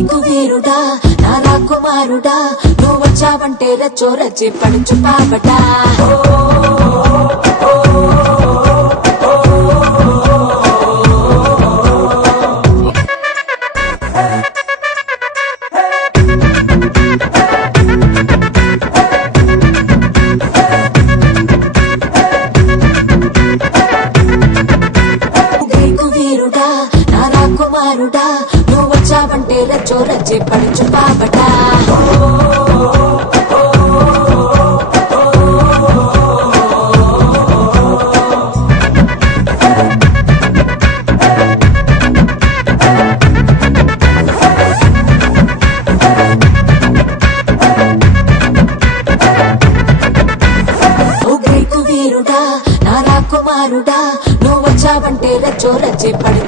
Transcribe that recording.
గైకు వీరుడా నా రాకుమారుడా నువ్వు వచ్చావంటే రచ్చో రచ్చి పడుచు పాపటా గైకు వీరుడా నా రాకుమారుడా నువ్వు వచ్చావంటే రచ్చో రచ్చి పడుచు పాపటా కుమారుడా నువ్వు వచ్చావంటే రచ్చో రచ్చి పడి